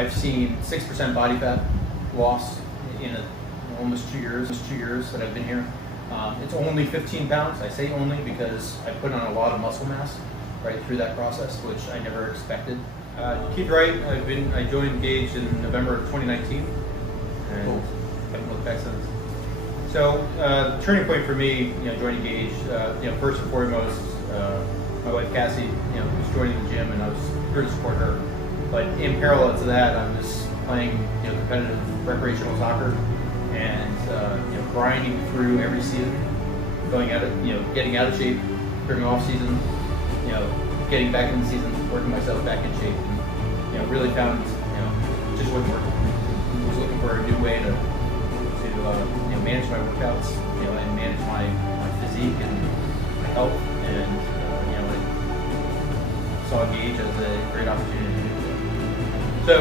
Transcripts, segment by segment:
I've seen 6% body fat loss in almost 2 years that I've been here. It's only 15 pounds. I say only because I put on a lot of muscle mass right through that process, which I never expected. Keith Wright, I joined Gage in November of 2019, and Cool. haven't looked back since. So the turning point for me, joining Gage, first and foremost, my wife Cassie, was joining the gym, and I was here to support her. But in parallel to that, I was playing, competitive recreational soccer, and grinding through every season, getting out of shape during off season, getting back in the season, working myself back in shape, and really found, just wasn't working. I was looking for a new way to manage my workouts, and manage my physique and my health, and I saw Gage as a great opportunity to do so. So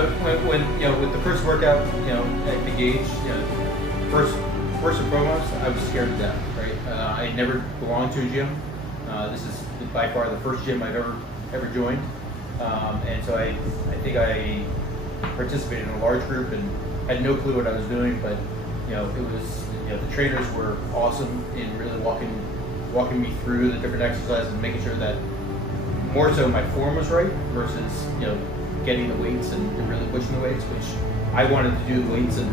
when with the first workout, at the Gage, first and foremost, I was scared to death. Right, I had never belonged to a gym. This is by far the first gym I've ever joined, and so I think I participated in a large group and had no clue what I was doing, but it was the trainers were awesome in really walking me through the different exercises and making sure that more so my form was right versus getting the weights and really pushing the weights, which I wanted to do the weights and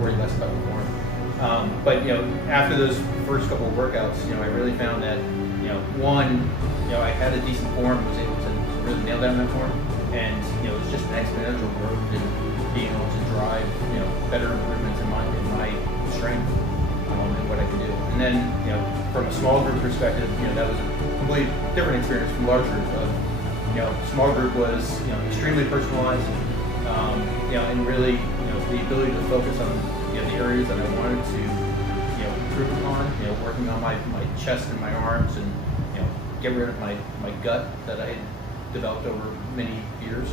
worry less about the form. But after those first couple of workouts, I really found that one, I had a decent form, was able to really nail down that form, and it was just an exponential growth in being able to drive better improvements in my strength and what I could do. And then from a small group perspective, that was a completely different experience from large group. Small group was extremely personalized, and really the ability to focus on the areas that I wanted to improve upon, working on my chest and my arms, and get rid of my gut that I had developed over many years.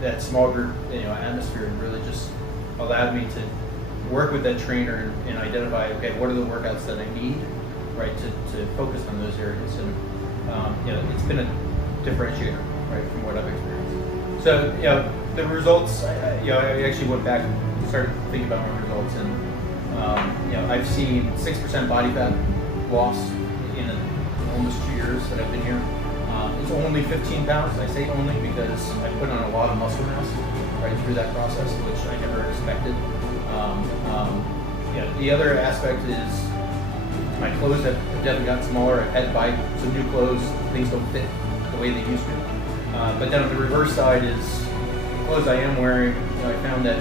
That small group atmosphere really just allowed me to work with that trainer and identify, okay, what are the workouts that I need, right, to focus on those areas. And it's been a differentiator, right, from what I've experienced. So the results, I actually went back and started thinking about my results, and I've seen 6% body fat loss in almost 2 years that I've been here. It's only 15 pounds. I say only because I put on a lot of muscle mass right through that process, which I never expected. The other aspect is my clothes have definitely gotten smaller. I've had to buy some new clothes. Things don't fit the way they used to. But then on the reverse side is the clothes I am wearing. I found that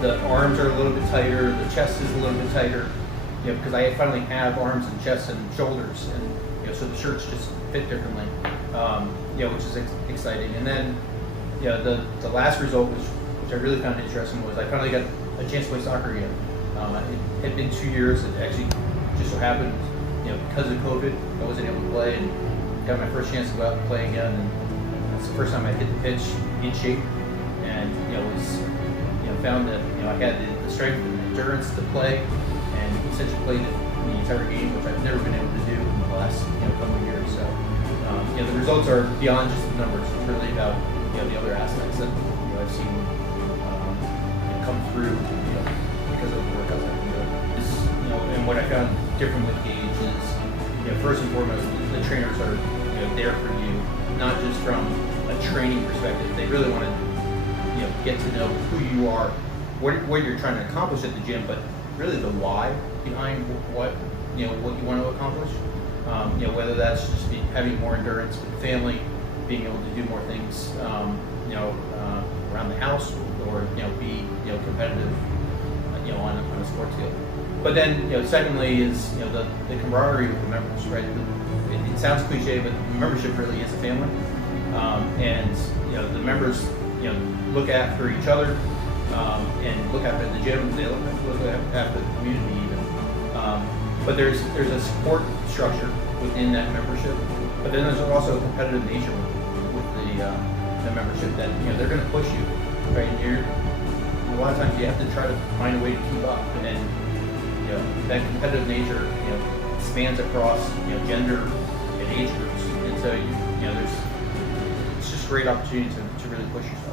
the arms are a little bit tighter, the chest is a little bit tighter, because I finally have arms and chest and shoulders, and so the shirts just fit differently, which is exciting. And then the last result, which I really found interesting, was I finally got a chance to play soccer again. It had been 2 years. It actually just so happened, because of COVID, I wasn't able to play, and got my first chance to go out and play again. And that's the first time I hit the pitch in shape, and found that I had the strength and endurance to play, and essentially played the entire game, which I've never been able to do in the last couple of years. So the results are beyond just the numbers. It's really about the other aspects that I've seen come through because of the workouts I've been doing. And what I found different with Gage is first and foremost, the trainers are there for you, not just from a training perspective. They really want to get to know who you are, what you're trying to accomplish at the gym, but really the why behind what you want to accomplish. Whether that's just having more endurance with the family, being able to do more things, around the house, or be competitive, on a sports field. But then secondly is the camaraderie with the members, right? It sounds cliche, but the membership really is a family, and the members look after each other, and look after the gym. They look after the community even. But there's a support structure within that membership. But then there's also a competitive nature with the membership that they're going to push you, right? A lot of times you have to try to find a way to keep up, and then that competitive nature spans across gender and age groups, and so it's just a great opportunity to really push yourself.